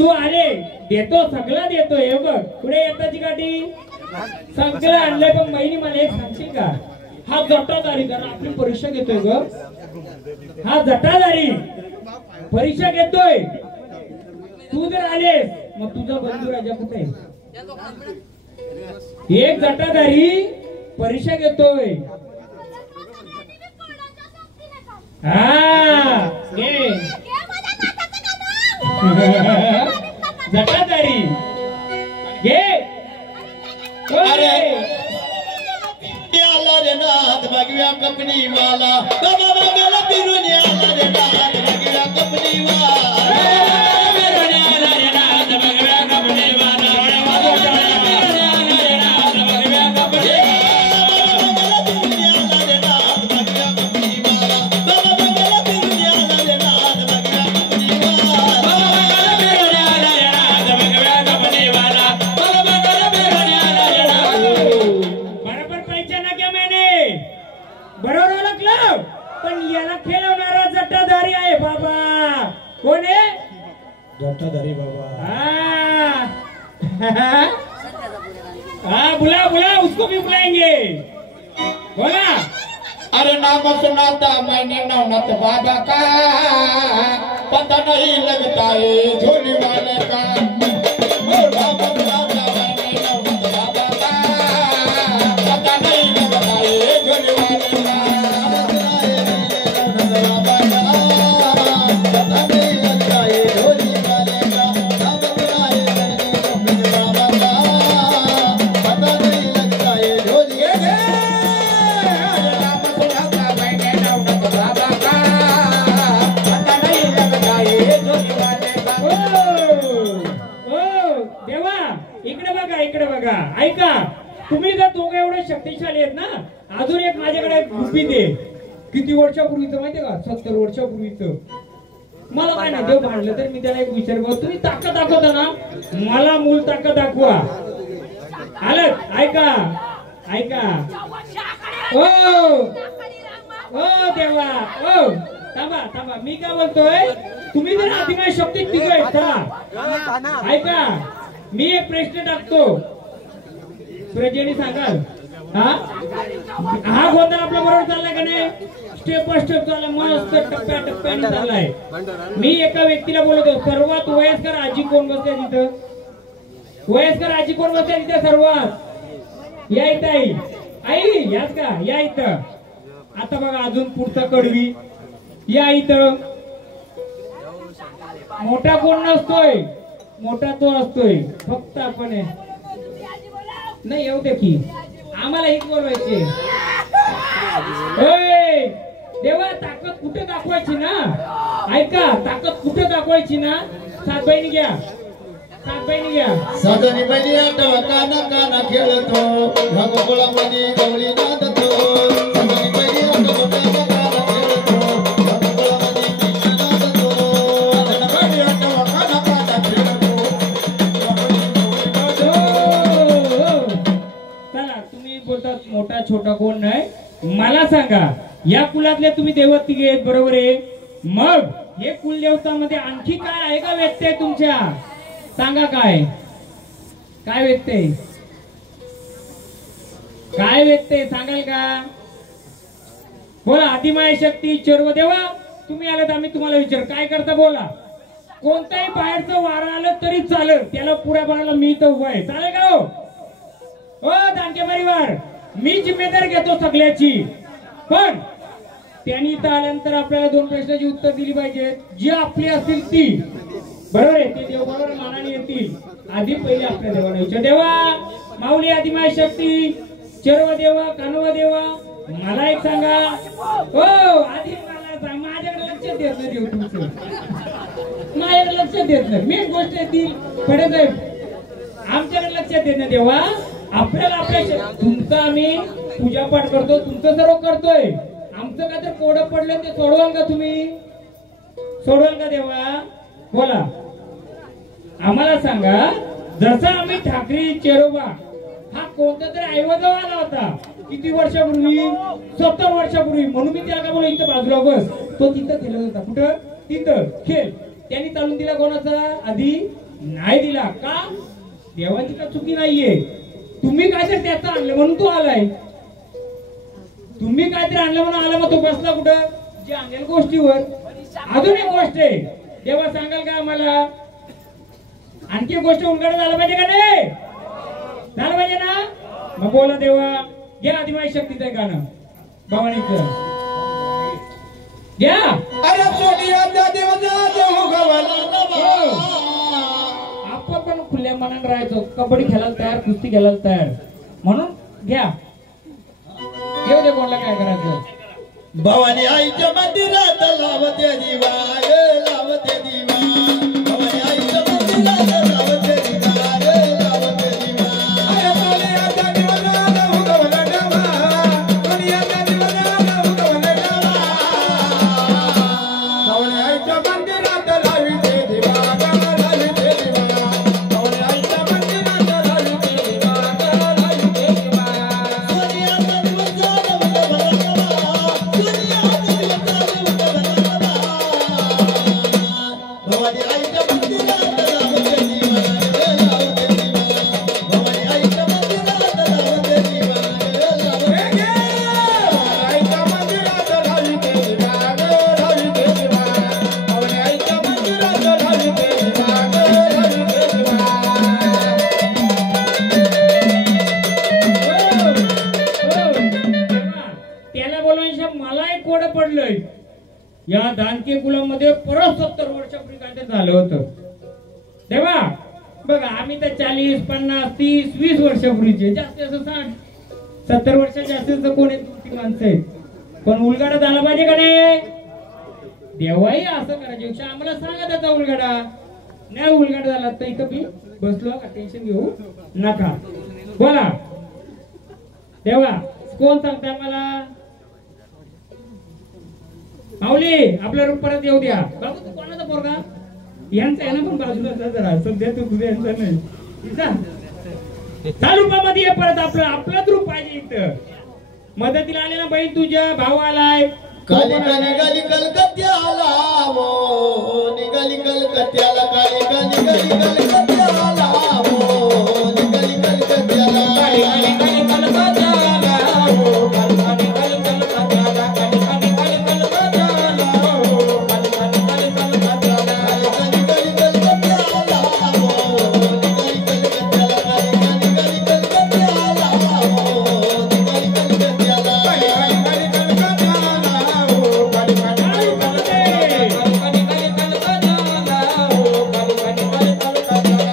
तू आले देतो सगळं देतो हे बघ पुढे येताची गाठी सगळं आणलंय पण महिनी मला एक सांगशील का हा जटाधारी कारण आपली परीक्षा घेतोय ग हा जटाधारी परीक्षा घेतोय तू जर आलेस मग तुझा बंधू राजा कुठे एक जटाधारी परीक्षा घेतोय हा घे जटाधारी घे अरे आला रे नाथ भगव्या कपनी वाला बाबा बाबाला फिरून आला रे नाथ भगव्या कपनी वाला जटाधारी बाबा हाँ बुला बुला उसको भी बुलाएंगे बोला अरे नाम सुनाता मैंने नौनत बाबा का पता नहीं लगता है झोली वाले का नाम सुनाता मैंने नौनत बाबा का पता नहीं लगता है झोली वाले का ऐका तुम्ही जर दोघं एवढे शक्तिशाली आहेत ना अजून एक माझ्याकडे गुपित दे किती वर्षापूर्वीचं माहितीये का 70 वर्षापूर्वीचं मला काय नाही देव भांडलं तर मी त्याला एक विचार करतो तुम्ही ताकद दाखवता ना मला मूल ताकद दाखवा आलं ऐका ऐका ओ ओ देवा ओ थांबा थांबा मी काय बोलतोय तुम्ही जर अतिमय शक्ती तिघ ऐका मी एक प्रश्न टाकतो प्रजेनी सांगाल हा गोंधळ आपल्या बरोबर चाललाय का नाही स्टेप बाय स्टेप चाललाय मस्त टप्प्या टप्प्याने चाललाय मी एका व्यक्तीला बोलतो सर्वात वयस्कर आजी कोण बसते तिथं वयस्कर आजी कोण बसते तिथे सर्वात या इथं आई आई याच का या इथं आता बघा अजून पुढचा कडवी या इथं मोठा कोण नसतोय मोठा तो असतोय फक्त आपण नाही येऊ दे की आम्हाला एक बोलवायचे देवा ताकद कुठे दाखवायची ना ऐका ताकद कुठे दाखवायची ना सात बहिणी घ्या सात बहिणी घ्या सजनी बहिणी आठवा काना काना खेळतो ढगोळामध्ये गवळी नांदतो सजनी बहिणी आठवा काना काना खेळतो ढगोळामध्ये कृष्ण नांदतो सजनी बहिणी आठवा काना काना खेळतो चला तुम्ही बोलतात मोठा छोटा कोण नाही मला सांगा या कुलातले तुम्ही दैवत तिघे आहेत बरोबर आहे मग हे कुलदेवतामध्ये आणखी काय आहे का व्यत्यय तुमच्या सांगा काय काय व्यत्यय काय व्यत्यय सांगाल का बोला आदिमाय शक्ती चर्व देवा तुम्ही आलात आम्ही तुम्हाला विचार काय करता बोला कोणताही बाहेरचं वारा आलं तरी चालेल त्याला पुऱ्या बनायला मी तर उभा आहे चालेल का हो दांडके परिवार मी जिम्मेदार घेतो सगळ्याची पण त्यांनी इथं आल्यानंतर आपल्याला दोन प्रश्नाची उत्तर दिली पाहिजे जी आपली असतील ती बरोबर आहे ते देव बरोबर मानाने येतील आधी पहिले आपल्या देवाला विचार देवा माऊली आदिमाय शक्ती चर्व देवा कानवा देवा मला एक सांगा हो आधी मला सांग माझ्याकडे लक्ष देत नाही देव तुमचं माझ्याकडे लक्ष देत नाही मी गोष्ट येतील पडे साहेब आमच्याकडे लक्ष देत नाही देवा आपल्याला आपल्या तुमचं आम्ही पूजापाठ करतो तुमचं सर्व करतोय आमचं काय तर कोडं पडलं ते सोडवाल का तुम्ही सोडवाल का देवा बोला आम्हाला सांगा जसं आम्ही ठाकरे चेरोबा हा कोणता तरी ऐवजाव आला होता किती वर्षापूर्वी 70 वर्षापूर्वी म्हणून मी त्याला काय बोललो इथं बाजूला बस तो तिथं खेळत होता कुठं तिथं खेळ त्यांनी चालून दिला कोणाचा आधी नाही दिला का? देवाची का चुकी नाहीये. तुम्ही काहीतरी त्याचं आणलं म्हणून तो आलाय. तुम्ही काहीतरी आणलं म्हणून आला, मग तो बसला कुठं? जे आणलेल्या गोष्टीवर. अजून एक गोष्ट आहे, देवा सांगाल का आम्हाला? आणखी एक गोष्ट उलगडा झाला पाहिजे का नाही? झालं पाहिजे ना? मग बोला देवा. घ्या आदिमाई शक्तीचं गाणं भवानीचं घ्या. अरे सोनिया देवाचा आपण पण खुल्या मनाने राहायचो, कबड्डी खेळायला तयार, कुस्ती खेळायला तयार. म्हणून घ्या, घेऊ दे कोणाला काय करायचं. भवानी आईच्या मंदिरात लावते दिवा ग, लावते दिवा. भवानी आईच्या मंदिरात लावते दिवा ग, लावते दिवा. अरे सोनियाच्या दिवाला उगवला डबा, सोनियाच्या दिवाला उगवला डबा. भवानी आईच्या मंदिरात लावते दिवा ग, लावते दिवा. भवानी आईच्या मंदिरात लावते दिवा ग, लावते दिवा. सोनियाच्या दिवाला उगवला भवानी आईच्या मंदिरात लावते दिवा ग, लावते दिवा. भवानी आईच्या मंदिरात लावते दिवा ग, लावते दिवा. आईच्या मंदिरात लावते दिवा ग, लावते दिवा. भवानी आईच्या मंदिरात लावते दिवा ग, लावते दिवा. त्याला बोलवायचं मला एक कोड पडलंय. या दानके कुलामध्ये परत 70 वर्षापूर्वी काहीतरी झालं होतं. तेव्हा बघा, आम्ही तर 40, 50, 30, 20 वर्षापूर्वीचे, जास्त असं 60, 70 वर्षाच्या जास्त कोण आहेत? ती माणसं आहेत. पण उलगाडा झाला पाहिजे का नाही? देवाही असं करायचं, आम्हाला सांगा त्याचा उलगाडा. नाही उलगाडा झाला तर इथं मी बसलो, का टेन्शन घेऊ नका. बोला देवा, कोण सांगताय मला? माऊली, आपल्या रूम परत येऊ द्या. बाबू तू कोणाचा पोरगा? यांचा आहे ना, पण बाजूला जरा सध्या तू तुझ्या यांचा नाही. त्या रूपामध्ये ये परत. आपलंच रूप पाहिजे इथं. मदतीला आले ना बहीण, तुझ्या भाऊ आलाय. कालिका निघाली कलकत्त्याला, वो निघाली कलकत्त्याला. कालिका निघाली कलकत्त्याला, वो निघाली कलकत्त्याला. कालिका निघाली कलकत्त्याला, वो कालिका निघाली कलकत्त्याला. कालिका निघाली कलकत्त्याला, वो कालिका निघाली कलकत्त्याला. कालिका निघाली कलकत्त्याला, वो निघाली कलकत्त्याला. कालिका निघाली कलकत्त्याला, वो निघाली कलकत्त्याला. कालिका निघाली कलकत्त्याला, वो कालिका निघाली कलकत्त्याला. कालिका निघाली कलकत्त्याला, वो कालिका निघाली कलकत्त्याला.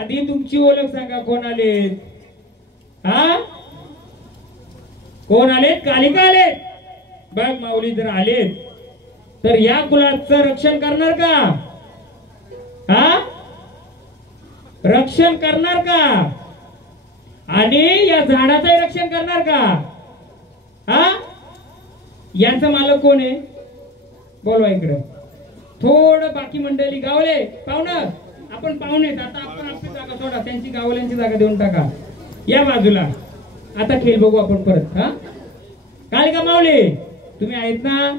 आधी तुमची ओळख सांगा, कोण आलेत? हा, कोण आलेत? कालिका आलेत. बघ माऊली, जर आलेत तर या कुलाचं रक्षण करणार का? हा, रक्षण करणार का? आणि या झाडाचंही रक्षण करणार का? हा, यांचा मालक कोण आहे? बोलवा इकडं. थोडं बाकी मंडळी गावले पाहुणं, आपण पाहुणे, आता आपण आपली जागा सोडा, त्यांची गावल्यांची जागा देऊन टाका. या बाजूला. आता खेळ बघू आपण परत. हा, कालिका माऊली, तुम्ही आहेत ना?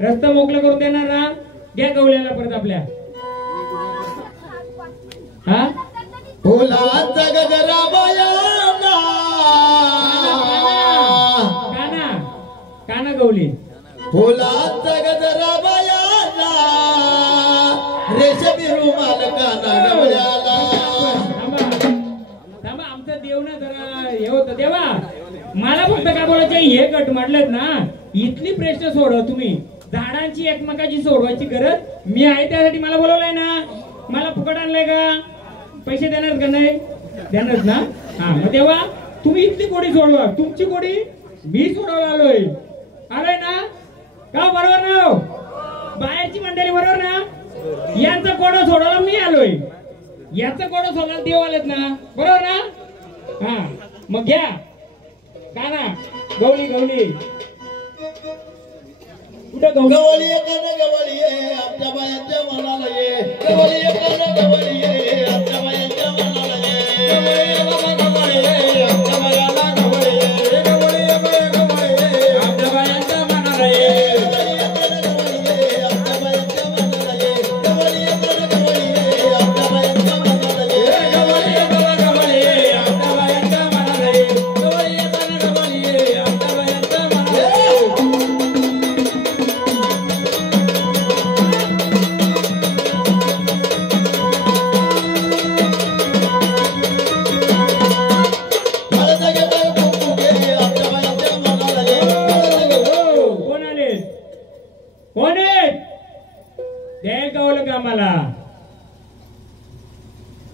रस्ता मोकळा करून देणार ना? घ्या गवल्याला परत आपल्या. हा, फुलाचा गजरा बायाला, काना काना गवली. फुलाचा गजरा बायाला, रेशमी रुमाल काना गवळ्याला. थांबा, आमचा देव ना जरा हे होतं. देवा, मला फक्त काय बोलायचं, हे गट म्हटलेत ना, इथली प्रश्न सोडव तुम्ही. झाडांची एकमेकाची सोडवायची गरज मी आहे, त्यासाठी मला बोलवलंय ना. मला फुकट आणलंय का? पैसे देणार का नाही? देणार ना? हा, मग तेव्हा तुम्ही इथली गोडी सोडवा. तुमची गोडी मी सोडवायला आलोय. आलोय ना? का बरोबर ना? बाहेरची मंडळी बरोबर ना? यांचा कोडा सोडवायला मी आलोय. याचा कोडा सोडवायला देव आलेत ना, बरोबर ना? हा, मग घ्या काना गवली गवली. गवळी एकानं गवळी ये आमच्या बायांच्या मनाला ये गवळी एकानं गवळी ये आमच्या बायांच्या मनाला ये गवळी ये आमच्या बायाला गवळी ये गवळी ये आमच्या बायांच्या मनाला ये गवळी एकानं गवळी ये आमच्या बायांच्या मनाला ये गवळी एकानं गवळी ये आमच्या बायांच्या मनाला ये गवळी एकानं गवळी ये आमच्या बायांच्या मनाला ये गवळी एकानं गवळी ये आमच्या बायांच्या मनाला ये कोण आहेत द्याल का ओळख आम्हाला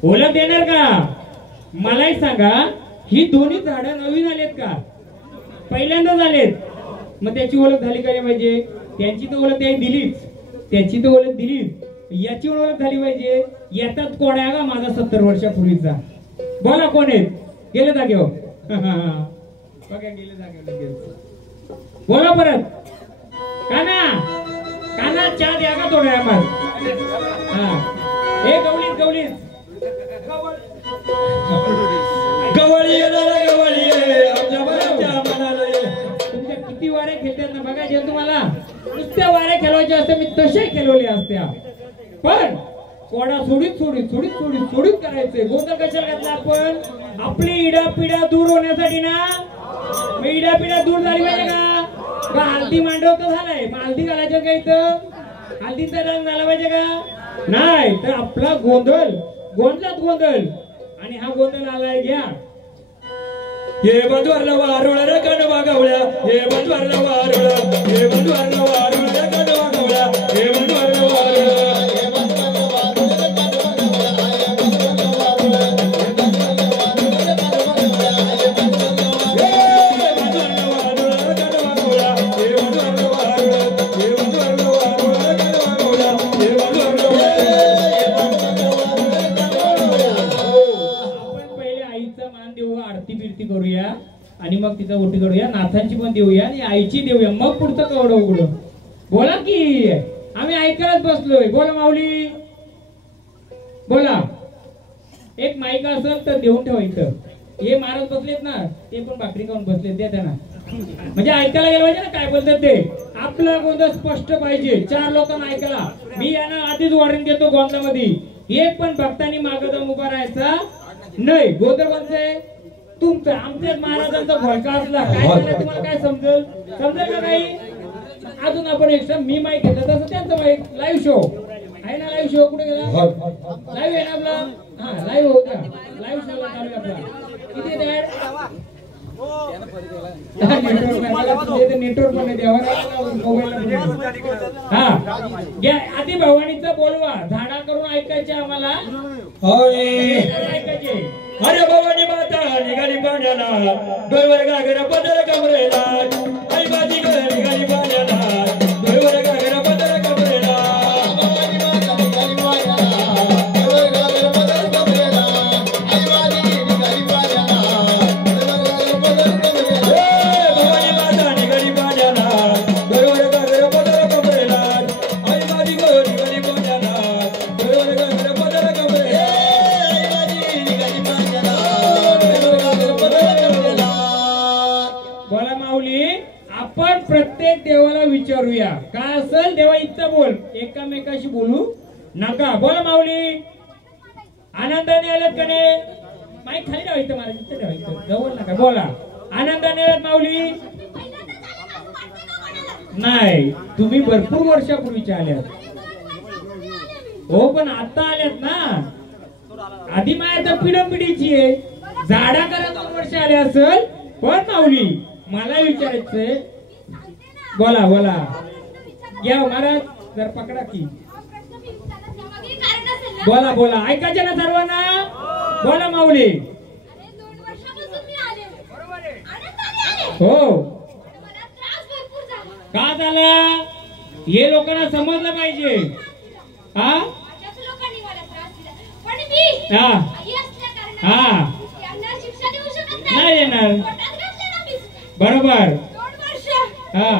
ओळख देणार का मलाही सांगा ही दोन्ही झाडं नवीन आलेत का पहिल्यांदा झालेत मग त्याची ओळख झाली का पाहिजे त्यांची तर ओळख त्याही दिलीच त्याची तर ओळख दिलीच याची ओळख झाली पाहिजे येतात कोण आहे का माझा 70 वर्षापूर्वीचा बोला कोण आहेत गेले जागेवर बघा गेले जागेवर बोला परत काना काना चहा द्या का थोड्या मग हे गवळीत गवळीत गवळी येणार गवळी आमच्या बायांच्या मनाला ये तुमच्या किती वारे खेळतात ना बघायचे तुम्हाला नुसत्या वारे खेळवायचे असते मी तसे खेळवले असत्या पण कोडा सोडीत सोडीत सोडीत सोडीत सोडीत करायचे गोंधळ कशाला घातला आपण आपली इडापिडा दूर होण्यासाठी ना मग इडापिडा दूर झाली पाहिजे का हल्दी मांडव तर झालाय मग हल्दी घालायचं का इथं हल्दीचा रंग झाला पाहिजे का नाही तर आपला गोंधळ गोंधळात गोंधळ आणि हा गोंधळ आलाय घ्या हे बंधुवारला वारुळ रे कणवा गवळ्या हे बंधुवारला वारुळ हे बंधुवारला वारुळ रे कणवा गवळ्या हे बंधुवारला वारुळ हे बंधुवारला वारुळ रे कणवा गवळ्या हे बंधुवारला वारुळ हे बंधुवारला वारुळ रे कणवा गवळ्या हे बंधुवारला वारुळ रे कणवा गवळ्या हे बंधुवारला वारुळ हे बंधुवारला वारुळ रे कणवा गवळ्या हे बंधुवारला मान देऊ आरती बिरती करूया आणि मग तिचा ओटी करूया नाथांची पण देऊया आणि आईची देऊया मग पुढचं कवडं उघड बोला की आम्ही ऐकत बसलोय बोला माऊली बोला एक माईक असेल तर देऊन ठेवायचं हे महाराज बसलेत ना ते पण भाकरी खाऊन बसलेत द्या त्यांना म्हणजे ऐकायला गेलं पाहिजे ना काय बोलतात ते आपलं गोंधळ स्पष्ट पाहिजे 4 लोकांना ऐकायला मी यांना आधीच वॉर्निंग देतो गोंधळामध्ये एक पण भक्तांनी मागं जाऊन उभा राहायचा नाही गोंधळ बनते तुमचं आमच्या महाराजांचा भडका असला काय झालं तुम्हाला काय समजेल का काही अजून आपण एक्स्ट्रा मी माईक घेतलं तसं त्यांचं माईक लाईव्ह शो आहे ना लाईव्ह शो कुठे गेला लाईव्ह आहे ना आपला हा लाईव्ह होऊ द्या लाईव्ह शो चालू आपला किती नेटवर्क पण मोबाईल हा आधी भवानीचं बोलवा झाडा करून ऐकायचे आम्हाला ऐकायचे अरे भवानी माता निघाली पाण्याला डोईवर गागर पदर कमरेला आई बाजी निघाली पाण्याला डोईवर गागर पदर कमरेला भवानी माता निघाली पाण्याला डोईवर गागर पदर कमरेला आई बाजी निघाली पाण्याला डोईवर गागर पदर कमरेला भवानी माता निघाली पाण्याला डोईवर गागर पदर कमरेला आई बाजी निघाली पाण्याला डोईवर गागर पदर कमरेला बोला माऊली आपण प्रत्येक देवाला विचारूया काय असेल देवा इथं बोल एकामेकाशी बोलू नका बोला माऊली आनंदाने आलात का नाही माईक खाली ठेवायचं मला इथं ठेवायचं जवळ नका बोला आनंदाने आलात माऊली नाही तुम्ही भरपूर वर्षापूर्वीच्या आल्यात हो पण आता आल्यात ना आधी माया तर पिढीची आहे झाडा करा 2 वर्ष आले असेल पण माऊली मला विचारायचंय बोला बोला घ्या महाराज जर पकडा की बोला बोला ऐकायचे ना सर्वांना बोला माऊली हो का झाला हे लोकांना समजलं पाहिजे हा हा हा नाही येणार बरोबर हा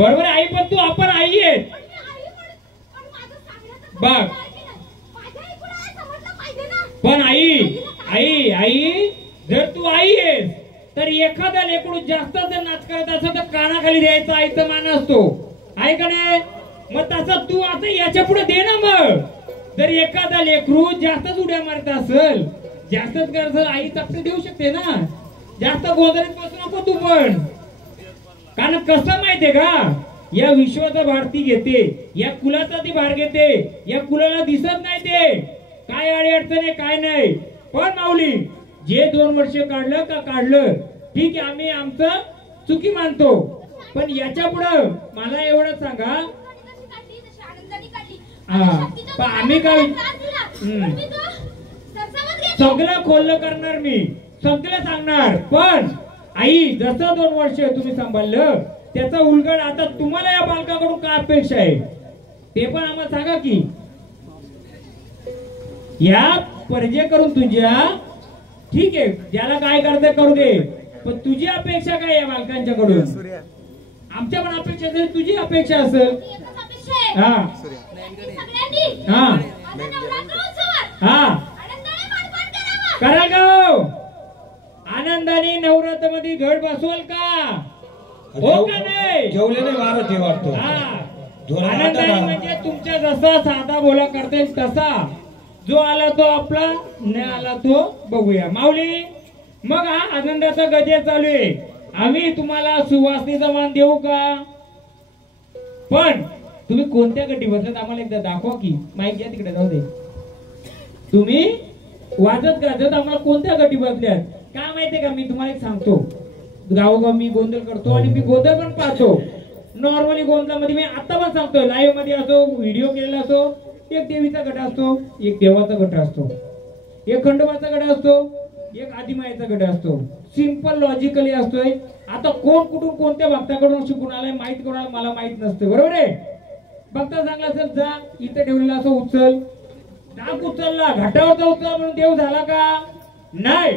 बरोबर आहे आई, पण तू आपण आई आहे बघ. पण आई आई जर तू आई आहेस तर एखाद्या लेकरू जास्त जर नाच करत असेल तर कानाखाली द्यायचा आईचा मान असतो, आहे का नाही? मग तसा तू आता याच्या पुढे दे ना. मग जर एखादा लेकरू जास्तच उड्या मारत असेल, जास्तच करत असेल, आई चपटे देऊ शकते ना. जास्त गोंधळीत बसू नको तू पण. कारण कसं माहितीये का, या विश्वाचा भार ती घेते, या कुलाचा ती भार घेते, या कुलाला दिसत नाही ते काय अडी अडचण आहे काय नाही. पण माऊली जे 2 वर्ष काढलं का काढलं, ठीक आहे, आम्ही आमचं चुकी मानतो. पण याच्या पुढं मला एवढं सांगा, आम्ही काय सगळं खोललं करणार, मी सगळं सांगणार. पण आई जसं 2 वर्ष तुम्ही सांभाळलं त्याचा उलगड आता तुम्हाला या बालकाकडून काय अपेक्षा आहे ते पण आम्हाला सांगा की. या परिचय करून तुझ्या, ठीक आहे, ज्याला काय करते करू दे, पण तुझी अपेक्षा काय या बालकांच्याकडून? आमच्या पण अपेक्षा असेल, तुझी अपेक्षा असेल. हा हा हा करा गाव आनंदाने नवरात्र मध्ये घड बसवल का? हो का नाही? जेवले नाही वारं ते वाटतो. आनंदाने म्हणजे तुमच्या जसा साधा बोला करते तसा, जो आला तो आपला, नाही आला तो बघूया. माऊली मग हा आनंदाचा गजर चालू आहे. आम्ही तुम्हाला सुवासनीचा मान देऊ का? पण तुम्ही कोणत्या गटी बसलात आम्हाला एकदा दाखवा की. माईक घ्या तिकडे, जाऊ दे. तुम्ही वाजत गाजत आम्हाला कोणत्या गटी बसल्यात काय माहितीये का? मी तुम्हाला एक सांगतो, गावोगाव मी गोंधळ करतो आणि मी गोंधळ पण पाहतो. नॉर्मली गोंधळामध्ये मी आता पण सांगतो, लाईव्ह मध्ये असो, व्हिडिओ केलेला असो, एक देवीचा गट असतो, एक देवाचा गट असतो, एक खंडोबाचा गट असतो, एक आदिमायेचा गट असतो. सिंपल लॉजिकली असतोय. आता कोण कुठून कोणत्या भक्ताकडून शिकून आलाय माहित कोणाला मला माहित नसते, बरोबर आहे? भक्ता सांगला असेल जा इथे ठेवलेला असं उचल, टाक उचलला, घाटावरचा उचल म्हणून देव झाला का? नाही.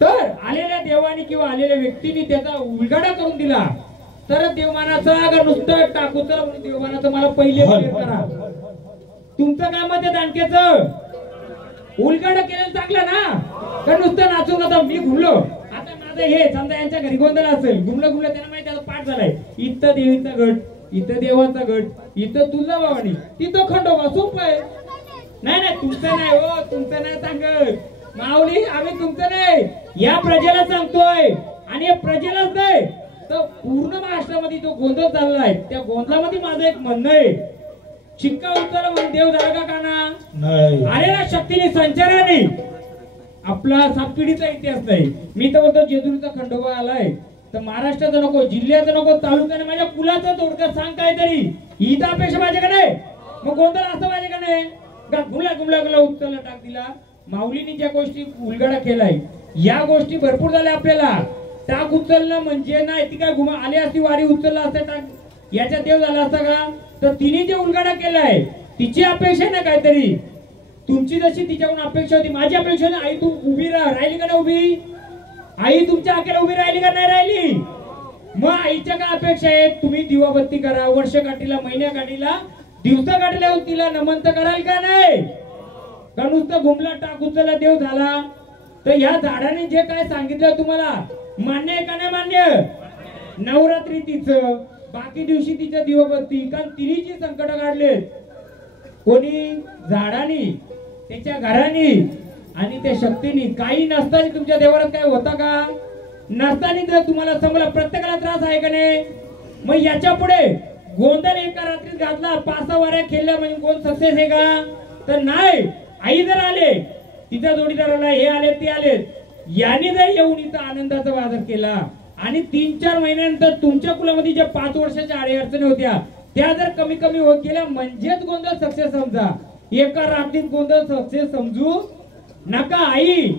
तर आलेल्या देवानी किंवा आलेल्या व्यक्तीने त्याचा उलगडा करून दिला तर देवमानाचा, अगर नुसतं टाक उचल म्हणून देवमानाचं मला पहिले क्लिअर करा. तुमचं काय मत आहे दानकेचं? उलगडा केलेलं चांगलं ना? का नुसतं नाचून आता मी घुमलो, आता माझं हे समजा यांच्या घरी गोंधळ असेल, घुमलं त्यांना माहिती आता पाठ झालाय, इथं देवीचा गट, इथं देवाचा गट, इथं तुळजाभवानी, तिथं खंडोबा, सोपं आहे. नाही नाही तुमचं नाही हो, तुमचं नाही सांगत माऊली, आम्ही तुमचं नाही, या प्रजेला सांगतोय. आणि या प्रजेलाच नाही तर पूर्ण महाराष्ट्रामध्ये जो गोंधळ चाललाय त्या गोंधळामध्ये माझं एक म्हणणं आहे, शिक्का उचलला म्हणून देव झाला का नाही? आलेल्या शक्तीने संचाराने आपला 7 पिढीचा इतिहास नाही. मी तर बोलतो जेजुरीचा खंडोबा आलाय तर महाराष्ट्राचा नको, जिल्ह्याचा नको, तालुक्याने माझ्या कुलाचा थोडक्यात सांग काहीतरी. ही तर अपेक्षा पाहिजे का नाही? मग गोंधळ असं पाहिजे का नाही? घुमला घुमला घुमला उचलला टाक दिला. माऊलीने ज्या गोष्टी उलगडा केलाय या गोष्टी भरपूर झाल्या आपल्याला. टाक उचलणं म्हणजे नाही, ती काय घुमा आली असती वारी उचलला असता टाक याच्या देव झाला असता का? तर तिने जे उलगडा केलाय तिची अपेक्षा ना काहीतरी. तुमची जशी तिच्याकडून अपेक्षा होती, माझी अपेक्षा ना, आई तू उभी राहिली का ना? उभी आई तुमच्या आखेला उभी राहिली का नाही राहिली? मग आईच्या काय अपेक्षा आहे? तुम्ही दिवाबत्ती करा, वर्ष काठीला, महिन्या काठीला, दिवसा काठीला तिला नमन तर कराल का नाही? का नुसतं घुमला टाक उचलला देव झाला? तर या झाडाने जे काय सांगितलं तुम्हाला मान्य आहे का नाही मान्य? नवरात्री तिचं, बाकी दिवशी तिच्या दिवाबत्ती, कारण तिने जी संकट काढले कोणी झाडानी, त्याच्या घरानी आणि त्या शक्तीने. काही नसताना तुमच्या देवारात काय होता का? नसताना जर तुम्हाला समजला प्रत्येकाला त्रास आहे का नाही? मग याच्या पुढे गोंधळ एका रात्रीत घातला, 5-6 वाऱ्या खेळल्या म्हणजे कोण सक्सेस आहे का? तर नाही. आई जर आले, तिच्या जोडीदाराला हे आले ते आले, यांनी जर येऊन इथं आनंदाचा बाजार केला आणि 3-4 महिन्यानंतर तुमच्या कुलामध्ये ज्या 5 वर्षाच्या अडचणी होत्या त्या जर कमी कमी होत गेल्या म्हणजेच गोंधळ सक्सेस समजा. एका रात्रीत गोंधळ सक्सेस समजू नका. आई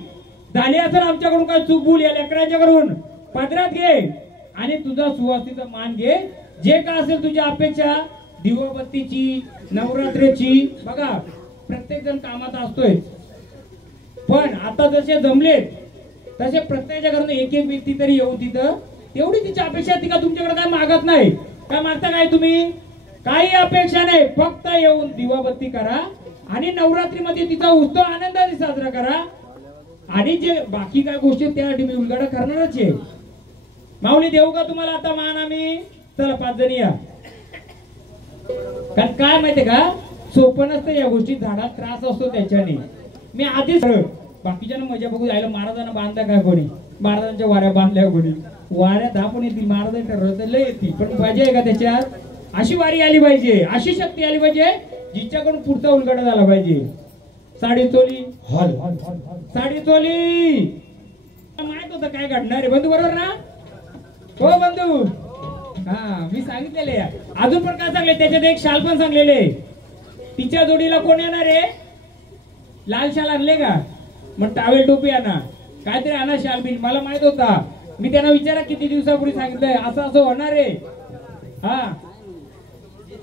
झाली असेल आमच्याकडून काय चूक भूल या लेकरांच्याकडून पदरात घे आणि तुझा सुवासिनीचा मान घे. जे काय असेल तुझ्या अपेक्षा दिवाबत्तीची, नवरात्रीची, बघा प्रत्येक जण कामात असतोय, पण आता जसे जमलेत तसे प्रत्येकाच्या घरात एक एक व्यक्ती तरी येऊ तिथं, तेवढी तिची अपेक्षा ती का तुमच्याकडे काय मागत नाही. काय मागता काय तुम्ही? काही अपेक्षा नाही, फक्त येऊन दिवाबत्ती करा आणि नवरात्रीमध्ये तिचा उत्सव आनंदाने साजरा करा आणि जे बाकी काय गोष्टी त्यासाठी मी उलगडा करणारच आहे. माऊली देऊ का तुम्हाला आता मान आम्ही? चला 5 जणी या. कारण काय माहितीये का, सोपं नसतं या गोष्टी, झाडात त्रास असतो त्याच्याने. मी आधीच बाकीच्या मजा बघू जायला, महाराजांना बांधता काय कोणी, महाराजांच्या वाऱ्या बांधल्या कोणी, वाऱ्या 10 पण येतील, महाराजांनी ठरवलं लय येतील, पण मजा आहे का त्याच्यात? अशी वारी आली पाहिजे, अशी शक्ती आली पाहिजे जिच्याकडून पुढचा उलगडा झाला पाहिजे. साडी चोली साडी चोली माहित होतं काय घडणार आहे बंधू, बरोबर ना? हो बंधू, हा मी सांगितलेले. अजून पण काय सांगले त्याच्यात, एक शाल पण सांगलेले. तिच्या जोडीला कोण येणार आहे? लाल शाल आणले का? मग टावेल टोपी आणा, काहीतरी आणा, शाल बिल. मला माहित होता, मी त्यांना विचारा किती दिवसापूर्वी सांगितलंय असं असं होणार आहे. हा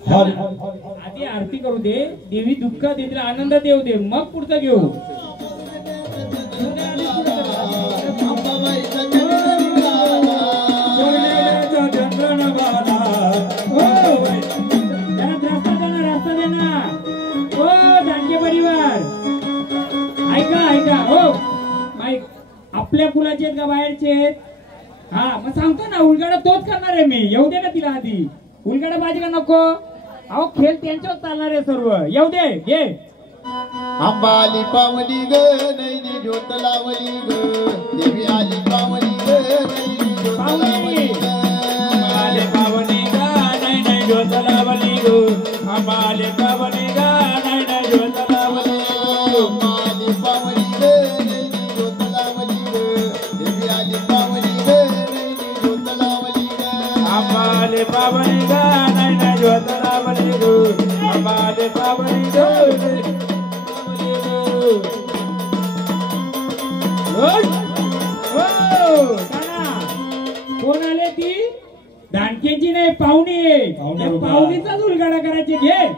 आधी आरती करू दे, देवी दुःख देतील, आनंद देऊ दे, मग पुढचं घेऊ. रस्ता देना हो जानके परिवार, ऐका ऐका हो. माईक आपल्या कुलाचे आहेत का बाहेरचे आहेत? हा मग सांगतो ना, उलगडा तोच करणार आहे मी. येऊ दे ना तिला आधी. उलगडा पाहिजे का नको? अहो खेळ त्यांच्यावर चालणार आहे सर्व. येऊ दे घे. अंबाली पावली ग नैनी ज्योत लावली ग, देवी आली पावली ग नैनी ज्योत लावली ग. अंबाली पावली ग नैनी ज्योत लावली ग, अंबाली पावली ग नैनी ज्योत लावली ग. अंबाली पावली ग नैनी ज्योत लावली ग, देवी आली पावली ग नैनी ज्योत लावली ग. अंबाली पावली ग नैनी ज्योत लावली ग, अंबाली पावली ग. कोण आले? ती दानकेची नाही, पाहुणे. पाहुणीचाच उलगडा करायचे. घे.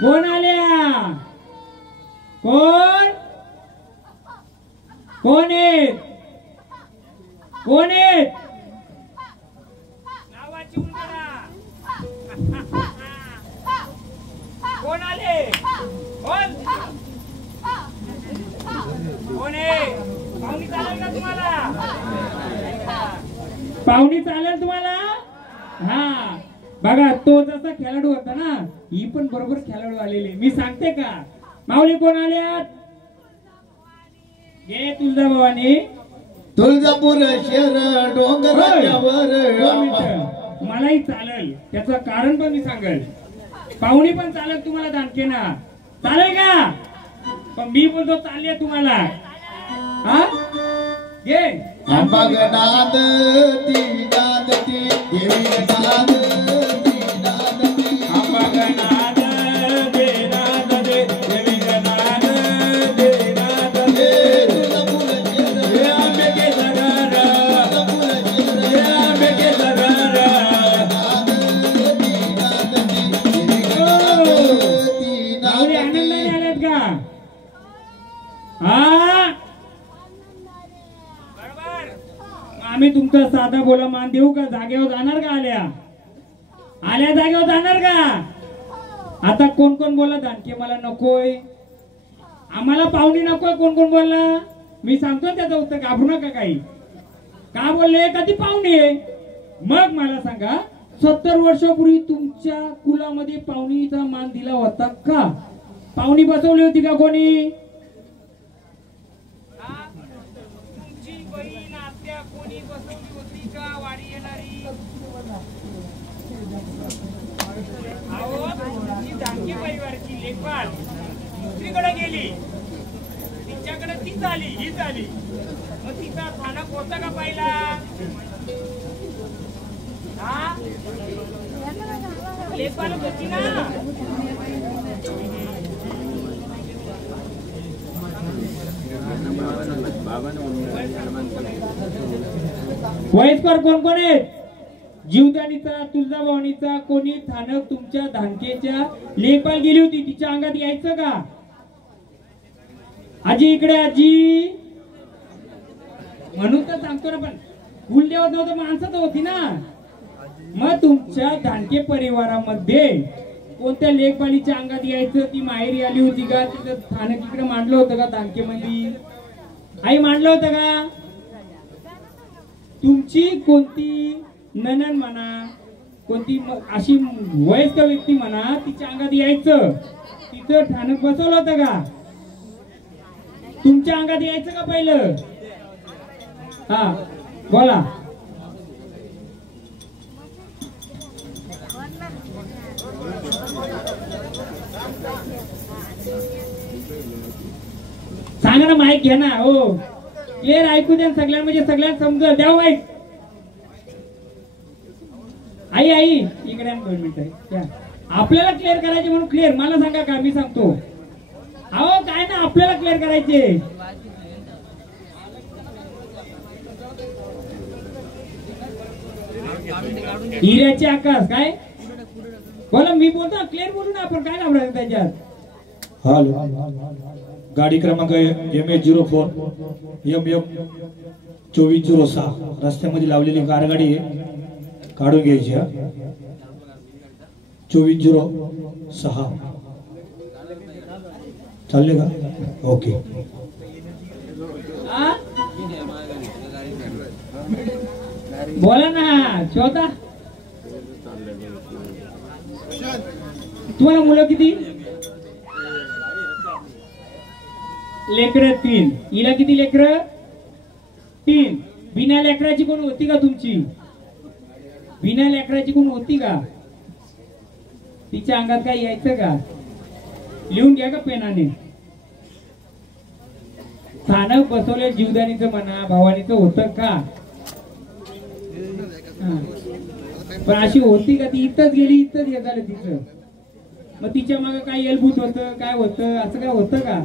कोण आल्या? कोण कोण आहेत? कोण आहेत? नावाची उलगडा. कोण आले? कोण कोण आहे? पाहुणी चालेल का तुम्हाला? पाहुणी चालेल तुम्हाला? हा बघा, तो जसा खेळाडू होता ना, ही पण बरोबर खेळाडू आलेले. मी सांगते का? माऊली कोण आल्यात? घे तुळजाभवानी. तुळजापूर शहर डोंगरावर. मलाही चालेल, त्याचं कारण पण मी सांगेल. पाहुणी पण चालेल तुम्हाला, दानके ना चालेल का? पण मी बोलतो चालले तुम्हाला. हा घे. नाद ती नाद ती देवी नाद ती नाद ती. नाद दे नाद दे देवी नाद दे नाद दे. तुळजापूर शहर हे आंबे के सगार, तुळजापूर शहर हे आंबे के सगार. नाद ती नाद ती देवी नाद ती नाद माऊली ती. आनंदाने आल्यात का? हा आम्ही तुमचा साधा बोला मान देऊ का? जागेवर जाणार का? आल्या आल्या जागेवर जाणार का? आता कोण कोण बोला? दानके मला नकोय, आम्हाला पाहुणी नकोय. कोण कोण बोलला? मी सांगतो त्याचं उत्तर, घाबरू नका. काही का बोलले? का ती पाहुणी आहे? मग मला सांगा, 70 वर्षापूर्वी तुमच्या कुलामध्ये पाहुणीचा मान दिला होता का? पाहुणी बसवली होती का कोणी? बहीण आत्या कोणी बसवली होती का वाडी येणारी? लेखपाल दुसरीकडे गेली, तिच्याकडे ती झाली, ही झाली, मग तिचा स्थानक होता का पहिला? हा लेखपाल होती ना. वयस्कर कोण कोण आहेत? जीवदानीचा, तुळजाभवानीचा कोणी स्थानक तुमच्या धानकेच्या लेखपाल गेली होती, तिच्या अंगात यायचं का? आजी इकडे, आजी. म्हणून तर सांगतो ना, पण कुलदेवत नव्हतं, माणसं तर होती ना. मग तुमच्या धानके परिवारामध्ये कोणत्या लेखपालीच्या अंगात यायचं? ती माहेरी आली होती का? तिचं स्थानक इकडे मांडलं होतं का धानकेमध्ये? आई मांडलं होतं का? तुमची कोणती ननन म्हणा, कोणती अशी वयस्कर व्यक्ती म्हणा, तिच्या अंगात यायचं, तिचं ठाणक बसवलं होतं का? तुमच्या अंगात यायचं का पहिलं? हा बोला. सांगा ना, माईक घ्या ना. हो क्लिअर ऐकू द्या सगळ्यांना, म्हणजे सगळ्यांना समजलं. द्या माईक. आई आई इकडे 2 मिनिटं. आपल्याला क्लिअर करायचे म्हणून क्लिअर मला सांगा का? मी सांगतो. अहो काय ना, आपल्याला क्लिअर करायचे. हिऱ्याचे आकाश काय बोला? मी बोलतो क्लिअर बोलू ना, आपण काय घाबरायचं त्याच्यात? हॅलो, गाडी क्रमांक MH04 MM 2406 रस्त्यामध्ये लावलेली कारगाडी आहे, काढून घ्यायची. 2406 चालले का? ओके. बोला ना. 14 तुम्हाला मुलं किती? लेकरं 3. हिला किती लेकरं? 3. बिना लेकराची कोण होती का तुमची? बिना लेकराची कोण होती का? तिच्या अंगात काय यायचं का? लिहून घ्या का पेनाने. स्थानक बसवले जीवदानीचं म्हणा, भवानीचं होतं का? पण अशी होती का? ती इथंच गेली, इथंच हे झालं तिचं. मग तिच्या मागे काय एलभूत होतं, काय होतं, असं काय होतं का?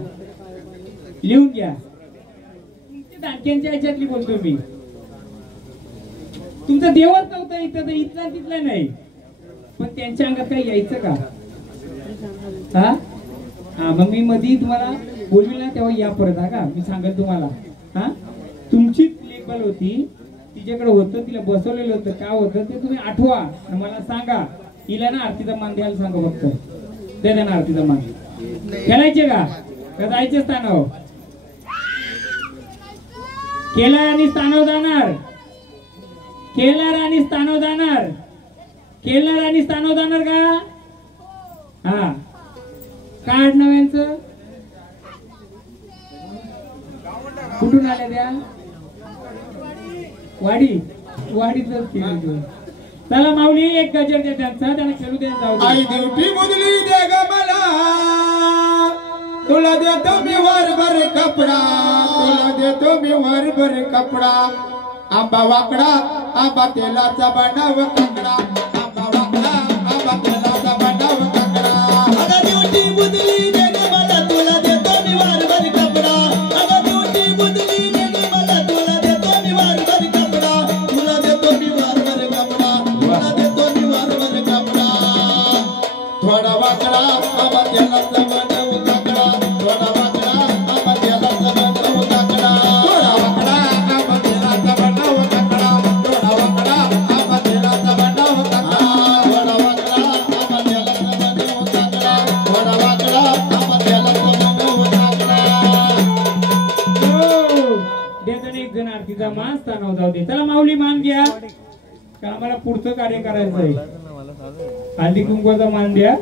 लिहून घ्या. तुमच्या धानक्यांच्या ह्याच्यातली बोलतो मी. तुमचं देवच नव्हतं इथं, तर इथला तिथला नाही, पण त्यांच्या अंगात काय यायचं का? हा हा मग मी मध्ये तुम्हाला बोलवी ना, तेव्हा या परत. हा का मी सांगेल तुम्हाला. हा तुमचीच लेखपाल होती, तिच्याकडे होतं, तिला बसवलेलं होतं. काय होतं ते तुम्ही आठवा आणि मला सांगा. हिला ना आरतीचा मान द्यायला सांगा फक्त. दे ना आरतीचा मान. खेळायचे का जायचे स्थानावर? केला आणि स्थानावर जाणार, केलर आणि स्थानावर जाणार, केलर आणि स्थानावर जाणार का? हा कार्ड नव्यांचं कुठून आल्या त्या? वाडीच केलं. चला माऊली एक गजर दे त्यांचा, त्यांना खेळू दे. जाऊ आई देवटी मुदली दे ग मला, तुला देतो मी वरभर कपडा, तुला देतो मी वरभर कपडा. आंबा वाकडा, आंबा तेलाचा बनाव काकडा, आंबा वाकडा, आंबा तेलाचा बनाव काकडा. अगं देवटी मुदली दे ग मला, तुला देतो मी वरभर कपडा. अगं देवटी मुदली दे ग मला, तुला देतो मी वरभर कपडा, तुला देतो मी वरभर कपडा, तुला देतो मी वरभर कपडा. थोडा वाकडा, आंबा तेलाचा बनाव काकडा, थोडा वाकडा, आंबा तेलाचा बनाव काकडा, थोडा वाकडा, आंबा तेलाचा बनाव काकडा, थोडा वाकडा, आंबा तेलाचा बनाव काकडा, थोडा वाकडा, आंबा तेलाचा बनाव काकडा, थोडा वाकडा, आंबा तेलाचा बनाव काकडा. देतो एक जण आरतीचा मान स्थानावर जाऊ दे. चला माऊली मान घ्या, कारण आम्हाला पुढचं कार्य करायचं आहे. हळदी कुंकवाचा मान द्या.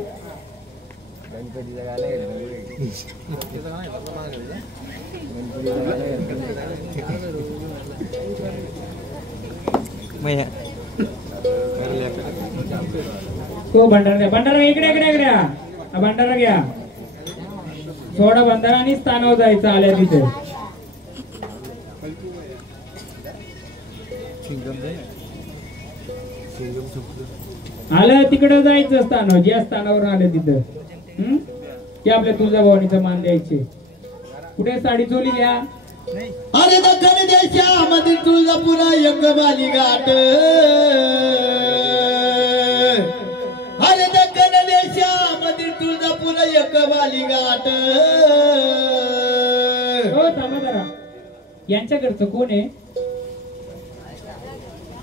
तो भंडारा द्या, भंडारा इकडे इकडे इकडे, भंडारा घ्या. सोडा बंधारा आणि स्थानावर जायचं आल्या तिथे. आलं तिकडे जायचं स्थानावर, ज्या स्थानावर आलं तिथं ते आपल्या तुळजाभवानीचा मान द्यायचे. कुठे साडी चोली घ्या. अरे दखन देशामध्ये तुळजापुरा एक बाली घाट. अरे दखन देशामध्ये तुळजापुरा एक बाली घाट. हो थांबा जरा. यांच्याकडचं कोण आहे?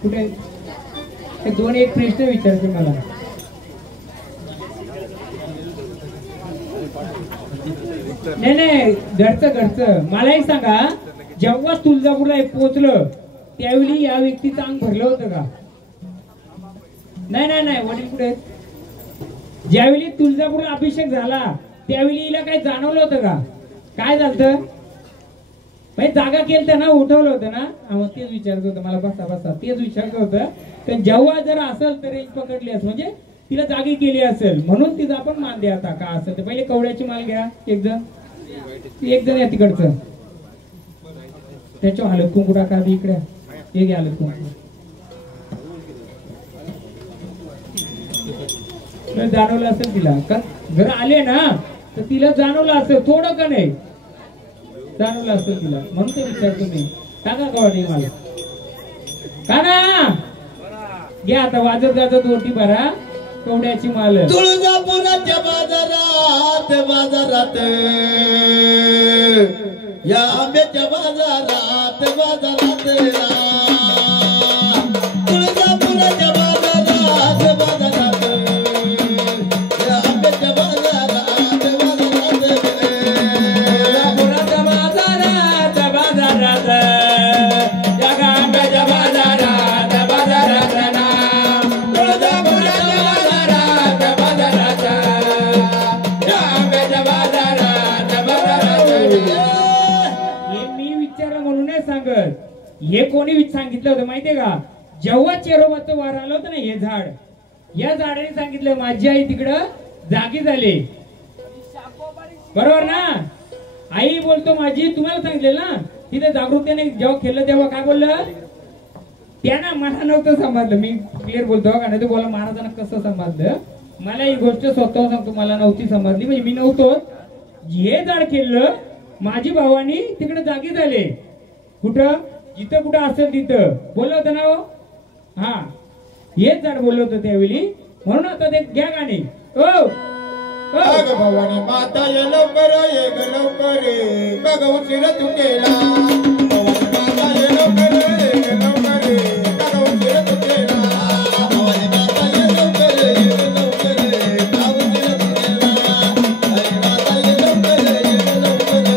कुठे ते दोन एक प्रश्न विचारते मला. नाही घरचं मलाही सांगा, जेव्हा तुळजापूरला पोहोचलं त्यावेळी या व्यक्तीचं अंग भरलं होतं का? नाही वडील कुठे? ज्यावेळी तुळजापूरला अभिषेक झाला त्यावेळी हिला काय जाणवलं होतं का? काय झालं? जागा केलं ना, उठवलं होतं ना. मग तेच विचारत होतं मला. बसा तेच विचारत होतं. पण जेव्हा जर असेल तर रेंज पकडली असेल म्हणजे तिला जागी केली असेल म्हणून तिचा आपण मान द्या. आता का असेल तर पहिले कवड्याची माल घ्या. एक जण या तिकडचं त्याच्या हालत कुंकू टाका इकडे. हे घ्या हालत कुंकू. जाणवलं असेल तिला का? जर आले ना तर तिला जाणवलं असेल थोडं का नाही जाणवलं असेल तिला म्हणून ते विचारतो मी. टाका कवडी मला का ना घ्या. आता वाजत ओटी भरा कवड्याची माल. तुळजापुराच्या बाजारात या आंब्याच्या बाजारात तुळजापुराच्या बाजारात या आंब्याच्या बाजारात तुळजापुराच्या बाजारात या आंब्याच्या बाजारात ना. तुळजापुराच्या बाजारात या आंब्याच्या बाजारात हे मी विचार म्हणून नाही सांगत. हे कोणी सांगितलं होतं माहितीये का? जेव्हा चेरोबाचं वार आलं होतं ना, हे झाड, या झाडाने सांगितलं माझी आई तिकडं जागी झाली. बरोबर ना? आई बोलतो माझी तुम्हाला सांगितलं ना तिथे जागृतीने जेव्हा खेळलं तेव्हा काय बोललं त्यांना? मला नव्हतं समजलं. मी क्लिअर बोलतो का नाही? ते बोला महाराजांना कसं समजलं. मला ही गोष्ट स्वतः सांगतो मला नव्हती समजली. म्हणजे मी नव्हतो. हे झाड खेळलं माझी भावानी तिकडे जागी झाले. कुठं? जिथं कुठं असेल तिथं बोललं होतं ना. हो हा हेच झाड बोललं होतं त्यावेळी. म्हणून आता ते घ्या गाणी. हो भवानी माता ये लवकर ये ग लवकर बघ उशीर तू केला. भवानी माता ये लवकर ये ग लवकर बघ उशीर तू केला. भवानी माता ये लवकर ये ग लवकर बघ उशीर तू केला. भवानी माता ये लवकर ये ग लवकर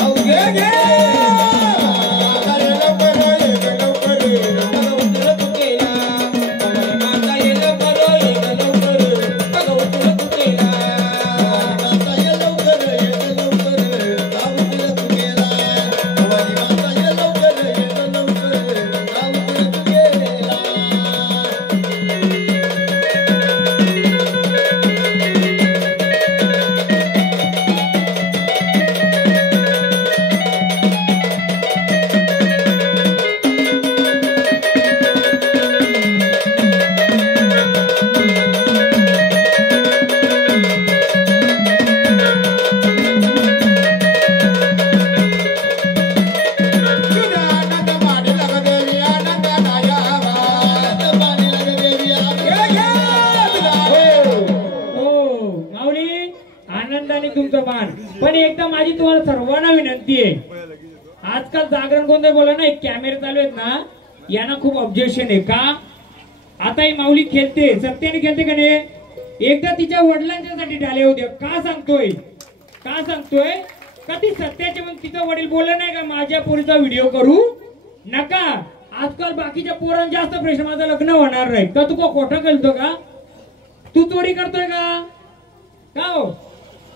आऊ गे गे. माता ये लवकर ये ग लवकर बघ उशीर तू केला. भवानी माता ये लवकर ये ग लवकर बघ उशीर तू केला. पण एकदा माझी तुम्हाला सर्वांना विनंती आहे. आजकाल जागरण गोंधळ बोला ना, एक कॅमेरे चालू आहेत ना, यांना खूप ऑब्जेक्शन आहे. का? आता ही माऊली खेळते, सत्याने खेळते का नाही? एकदा तिच्या वडिलांच्यासाठी डाले होते. का सांगतोय का ती सत्याचे? मग तिचं वडील बोललं नाही का माझ्या पोरीचा व्हिडिओ करू नका. आजकाल बाकीच्या पोरांना जास्त प्रश्न, माझं लग्न होणार नाही का? तू खोटं केलतो का? तू चोरी करतोय का? हो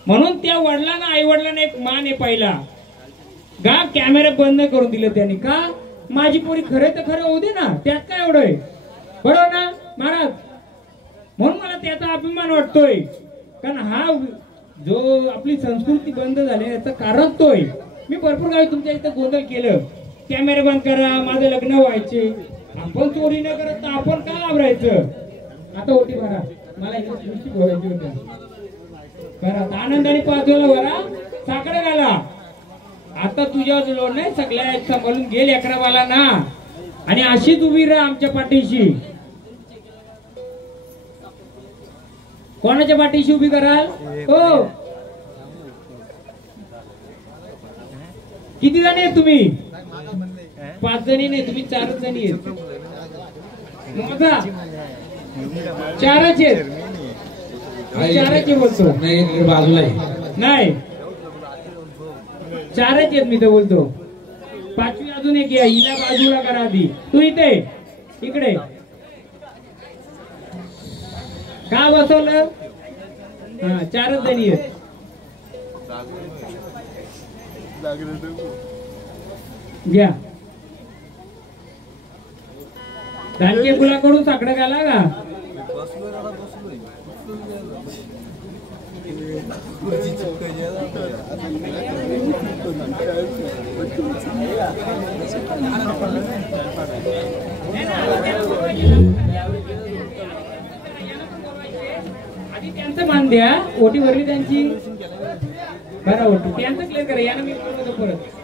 म्हणून त्या वडिलांना आई वडिलांना एक मान आहे पहिला. गा कॅमेरा बंद करून दिले त्यांनी. का? माझी पोरी खरे तर खरं होऊ दे ना, त्यात काय एवढं आहे. बरोबर ना महाराज? म्हणून मला त्याचा अभिमान वाटतोय. कारण हा जो आपली संस्कृती बंद झाली याचं कारण तोय. मी भरपूर काही तुमच्या इथं गोंधळ केलं. कॅमेरे बंद करा, माझं लग्न व्हायचे. आपण चोरी न करत तर आपण का घाबरायचं. आता होती भरा, मला एक गोष्टी बोलायची होती. बरं आनंदाने पाचवला बरा साकडं घाला. आता तुझ्या जवळ नाही सगळ्या सांभाळून गेल अकरावाला ना. आणि अशीच उभी राहा आमच्या पाठीशी. कोणाच्या पाठीशी उभी कराल हो. किती जणी आहेत तुम्ही. 5 जणी नाही, तुम्ही 4 जणी आहेत. माझा 4च आहेत. 4च बोलतो नाही बाजूला आहे. नाही 4च आहेत. मी तर बोलतो 5वी अजून एक आहे. हिला बाजूला करा आधी. तू इथे इकडे का बसवलं. हा 4च जणी आहेत. घ्या दानके फुलाकडून साकडं घाला का. आधी त्यांचं मान द्या. ओटी भरली त्यांची. बरं ओटी त्यांचं क्लिअर करा. यानं मी बोलतो परत.